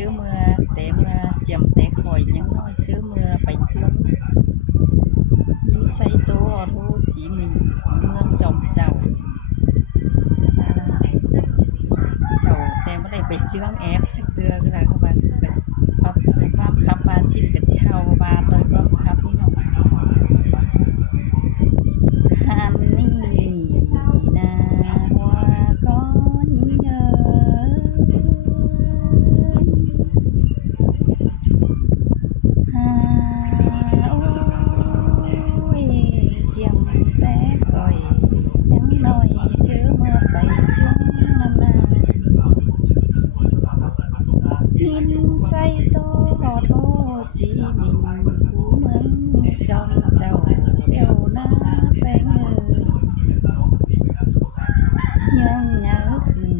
ชื่อเมื่อแต่เมื่อจำแต่ข่อยยังน้อยชื่อเมื่อไปช่วงยินไซโตออโทจีมินเมืองจอมเจ้าเจ้าแต่บ่ได้ไปเจืองแอปสักเทื่อคือล่ะคือว่าปรับความคับว่าชิดก็สิเฮาว่าต่อยความคับพี่น้องหันนี่นาหัวก้อนยิงหาโอ้ยเจียมแต่ก่อยยังน้อยเจอเมื่อไปเจืองนั่นน่ะนินไซโตขอโทษจีมินผู้เมืองจอมเจ้าเอวหน้าแป้งยังหยาขึ้น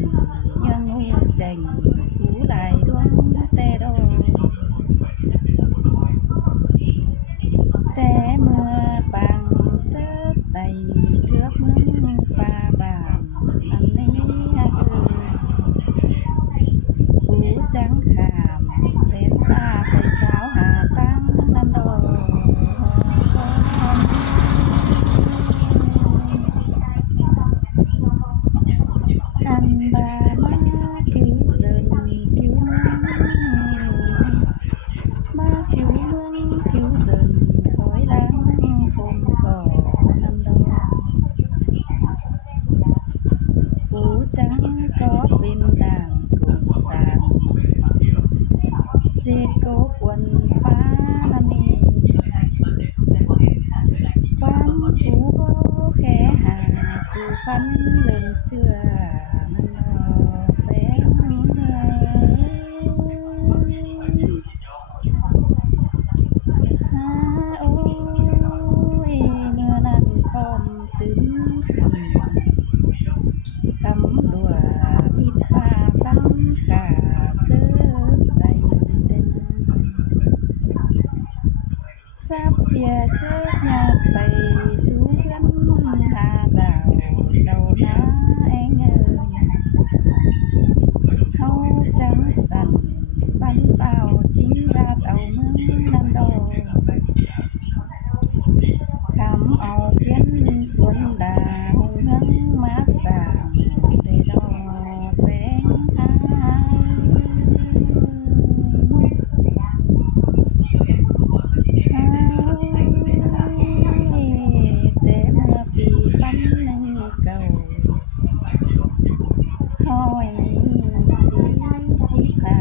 ยังหูแจ้งผู้หลายดวงแต่ดอกแต่เมื่อปางเสิร์ฟไต่เกือบเมืองฟ้าบางอันนี้ผู้จังขามเฟ้นตาไปสาวหาตั้งนันดอกอันบามาคิวเซินคิวเมืองมาคิวเมืองคิวเซินคอยล้างคงก่อนันดอกผู้จังก็เป็นด่างกุงสานเจ็ดโกกวนฟ้านันนี่ความผู้โบแค่หาจูฟันเลิ่นเชื่อนั่นดอกแป้งหาโอ้ยเมื่อนั้นพร้อมตื่นคำดัวมิดตาสังขาเสื้อไตเต้นทราบเสียเสื้อยากไปสู่เพื่อนหาสาวเศร้าหน้าเองเฮาจังสั่นปันเป่าจริงดาดเอาเมืองนั่นดอกคำเอาเพี้ยนสวนดาหงเมืองมาสร้างแต่ดอกแป้งหายแต่เมื่อปีปันหนึ่งเก่าห้อยสีผ้า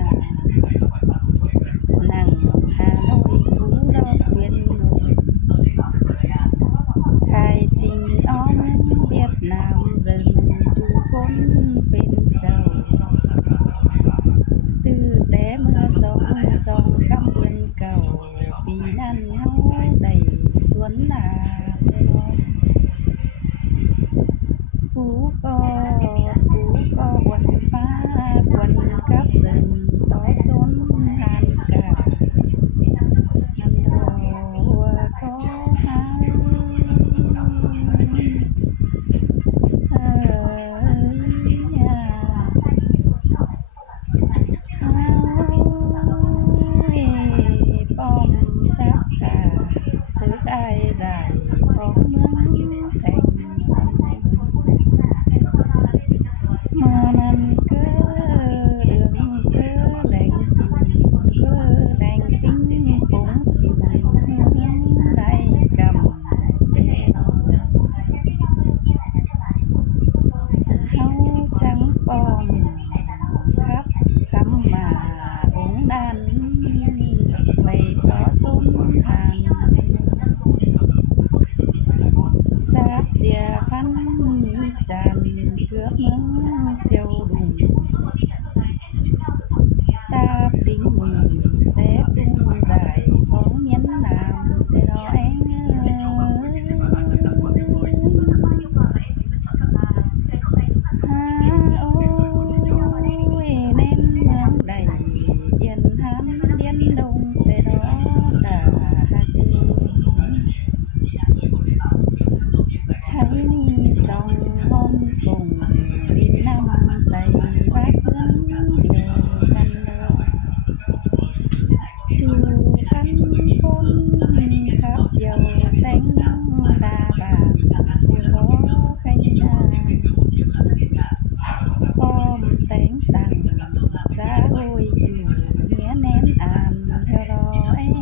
นั่งหาน้อยผู้ดอกเวียนขายสิ่งอ้อมเวียดนามเดินจูคนเป็นเจ้าตื้อแต่เมื่อสองกำเดือนเก่าปีนั้นเฮาได้สวนนาแต่น้อยผู้ก็วันฟ้าวันกับเดินต่อสนหานกานันดอกก็หาป้อมสักขาซื้ออายใส่ของเมืองแทงเมื่อนั้นเก้อเรื่องเก้อแหลงปิ้งปุ๋งปิ่วได้กำแต่เฮาจังป้องครับคำมาองค์นั้นไปต่อสมทานทราบเสียฟันจานเกือบเมืองเสียวดุงตาปริงมีแต่ปรุงใจของเมียนนามแต่เราเองหาโอ้ยเน้นเมืองใดเย็นหันเย็นดงแต่เราด่าใครนี่ส่องมนฝงรินน้ำไตบ้าเพื่อน ôi chủ nghĩa nén àn theo đó em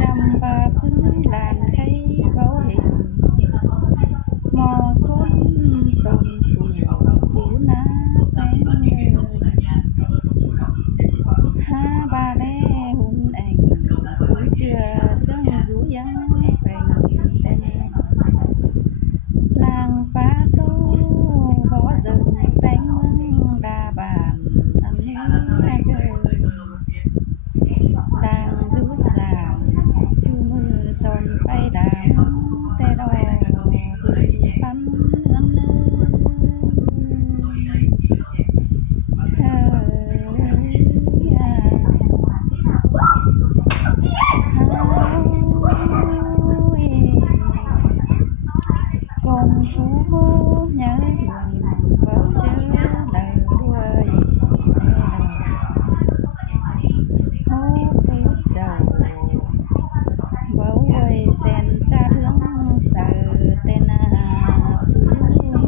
chăm ba phương đàn khay báu hình mò cốt tồn phủ cứu ná phén ha ba lê hùng ảnh cuối chưa sương rú yắng phành tên làng phá tô bỏ rừng tánh mương đà bàn ăn đàng rú sàng chu mưa son bay đàng tê đò bắn ân cùng phú hô nhớ buồn bóng chớ lời đuôi hô phú chầu bấu ơi sen cha thương sợ tên xuống